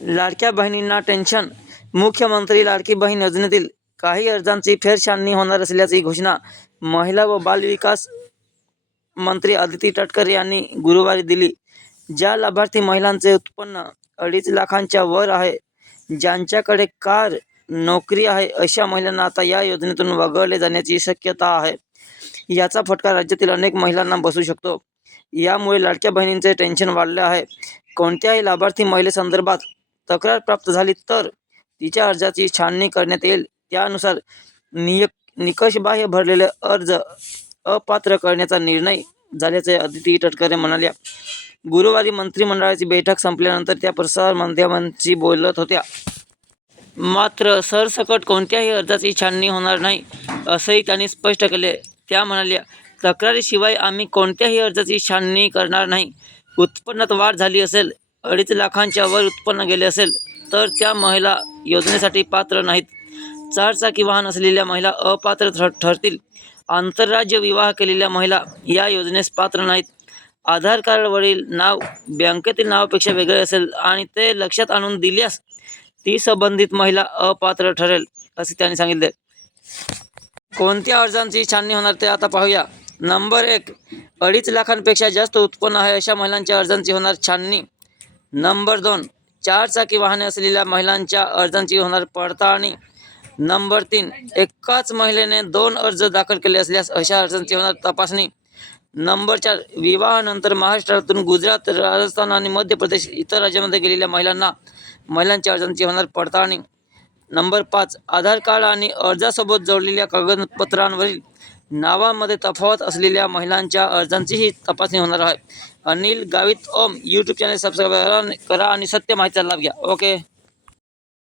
लाडक्या बहिणींना टेन्शन मुख्यमंत्री लाडकी बहीण योजनेतील काही अर्जांची फेरछाननी होणार असल्याची घोषणा महिला व बालविकास मंत्री आदिती तटकर यांनी गुरुवारी दिली. ज्या लाभार्थी महिलांचे उत्पन्न अडीच लाखांच्या वर आहे ज्यांच्याकडे कार नोकरी आहे अशा महिलांना आता या योजनेतून वगळले जाण्याची शक्यता आहे. याचा फटका राज्यातील अनेक महिलांना बसू शकतो. यामुळे लाडक्या बहिणींचे टेन्शन वाढले आहे. कोणत्याही लाभार्थी महिलेसंदर्भात तक्रार प्राप्त झाली तर तिच्या अर्जाची छाननी करण्यात येईल. त्यानुसार निय निकषबाह्य भरलेले अर्ज अपात्र करण्याचा निर्णय झाल्याचे अदिती तटकरे म्हणाल्या गुरुवारी मंत्रिमंडळाची बैठक संपल्यानंतर त्या प्रसारमाध्यमांशी बोलत होत्या. मात्र सरसकट कोणत्याही अर्जाची छाननी होणार नाही असंही त्यांनी स्पष्ट केले. त्या म्हणाल्या तक्रारीशिवाय आम्ही कोणत्याही अर्जाची छाननी करणार नाही. उत्पन्नात वाढ झाली असेल अडीच लाखांच्या वर उत्पन्न गेले असेल तर त्या महिला योजनेसाठी पात्र नाहीत. चारचाकी वाहन असलेल्या महिला अपात्र ठर ठरतील. आंतरराज्य विवाह केलेल्या महिला या योजनेस पात्र नाहीत. आधार कार्डवरील नाव बँकेतील नावापेक्षा वेगळे असेल आणि ते लक्षात आणून दिल्यास ती संबंधित महिला अपात्र ठरेल असे त्यांनी सांगितले. कोणत्या अर्जांची छाननी होणार ते आता पाहूया. नंबर एक अडीच लाखांपेक्षा जास्त उत्पन्न आहे अशा महिलांच्या अर्जांची होणार छाननी. नंबर दोन चार चाकी वाहने असलेल्या महिलांच्या अर्जांची होणार पडताळणी. नंबर तीन एकाच महिलेने दोन अर्ज दाखल केले असल्यास अशा अर्जांची होणार तपासणी. नंबर चार विवाहानंतर महाराष्ट्रातून गुजरात राजस्थान आणि मध्य प्रदेश इतर राज्यामध्ये गेलेल्या महिलांना महिलांच्या अर्जांची होणार पडताळणी. नंबर पाच आधार कार्ड आणि अर्जासोबत जोडलेल्या कागदपत्रांवरील नावामध्ये तफावत असलेल्या महिलांच्या अर्जांचीही तपासणी होणार आहे. Anil Gavit Om YouTube channel subscribe करा आणि सत्य माहितीचा लाभ घ्या. ओके